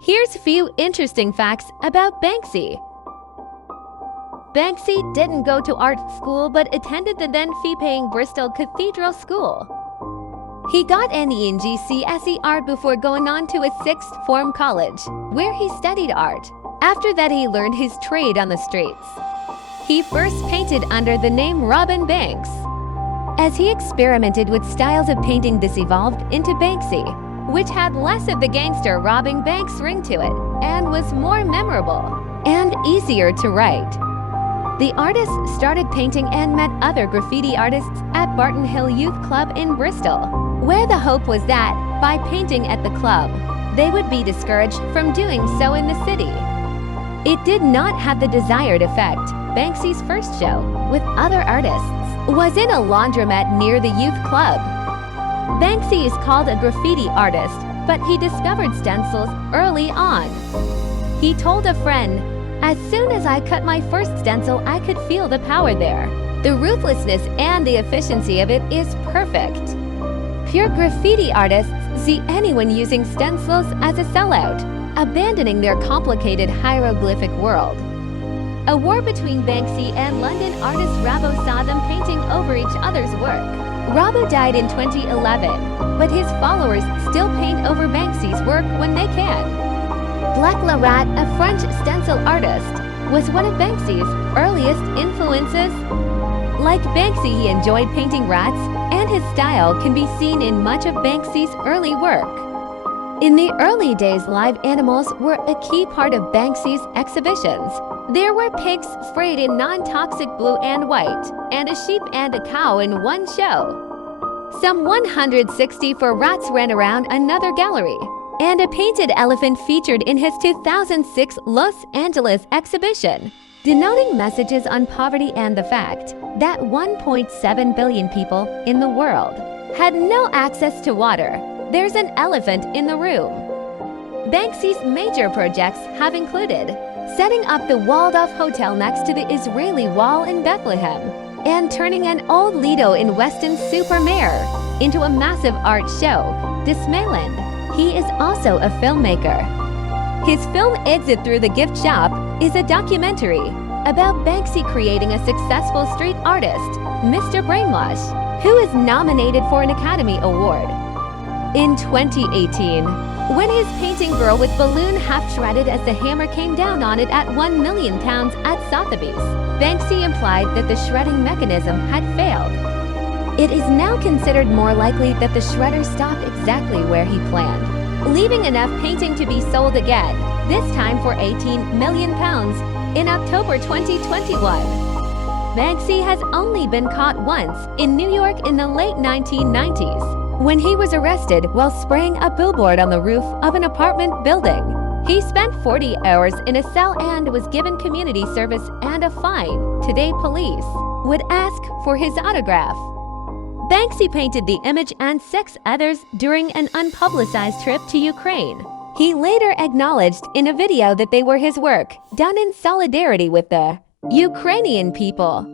Here's a few interesting facts about Banksy. Banksy didn't go to art school but attended the then fee-paying Bristol Cathedral School. He got an E in GCSE art before going on to a sixth form college, where he studied art. After that, he learned his trade on the streets. He first painted under the name Robin Banks. As he experimented with styles of painting, this evolved into Banksy, which had less of the gangster robbing banks ring to it and was more memorable and easier to write. The artist started painting and met other graffiti artists at Barton Hill Youth Club in Bristol, where the hope was that, by painting at the club, they would be discouraged from doing so in the city. It did not have the desired effect. Banksy's first show, with other artists, was in a laundromat near the youth club. Banksy is called a graffiti artist, but he discovered stencils early on. He told a friend, "As soon as I cut my first stencil, I could feel the power there. The ruthlessness and the efficiency of it is perfect." Pure graffiti artists see anyone using stencils as a sellout, abandoning their complicated hieroglyphic world. A war between Banksy and London artist Robbo saw them painting over each other's work. Robbo died in 2011, but his followers still paint over Banksy's work when they can. Black Larat, a French stencil artist, was one of Banksy's earliest influences. Like Banksy, he enjoyed painting rats, and his style can be seen in much of Banksy's early work. In the early days, live animals were a key part of Banksy's exhibitions. There were pigs sprayed in non-toxic blue and white, and a sheep and a cow in one show. Some 164 rats ran around another gallery, and a painted elephant featured in his 2006 Los Angeles exhibition, denoting messages on poverty and the fact that 1.7 billion people in the world had no access to water. There's an elephant in the room. Banksy's major projects have included setting up the walled-off hotel next to the Israeli wall in Bethlehem and turning an old Lido in Weston-super-Mare into a massive art show, Dismayland. He is also a filmmaker. His film Exit Through the Gift Shop is a documentary about Banksy creating a successful street artist, Mr. Brainwash, who is nominated for an Academy Award. In 2018, when his painting Girl with Balloon half shredded as the hammer came down on it at 1 million pounds at Sotheby's, Banksy implied that the shredding mechanism had failed. It is now considered more likely that the shredder stopped exactly where he planned, leaving enough painting to be sold again, this time for 18 million pounds, in October 2021. Banksy has only been caught once in New York in the late 1990s, when he was arrested while spraying a billboard on the roof of an apartment building. He spent 40 hours in a cell and was given community service and a fine. Today, police would ask for his autograph. Banksy painted the image and 6 others during an unpublicized trip to Ukraine. He later acknowledged in a video that they were his work, done in solidarity with the Ukrainian people.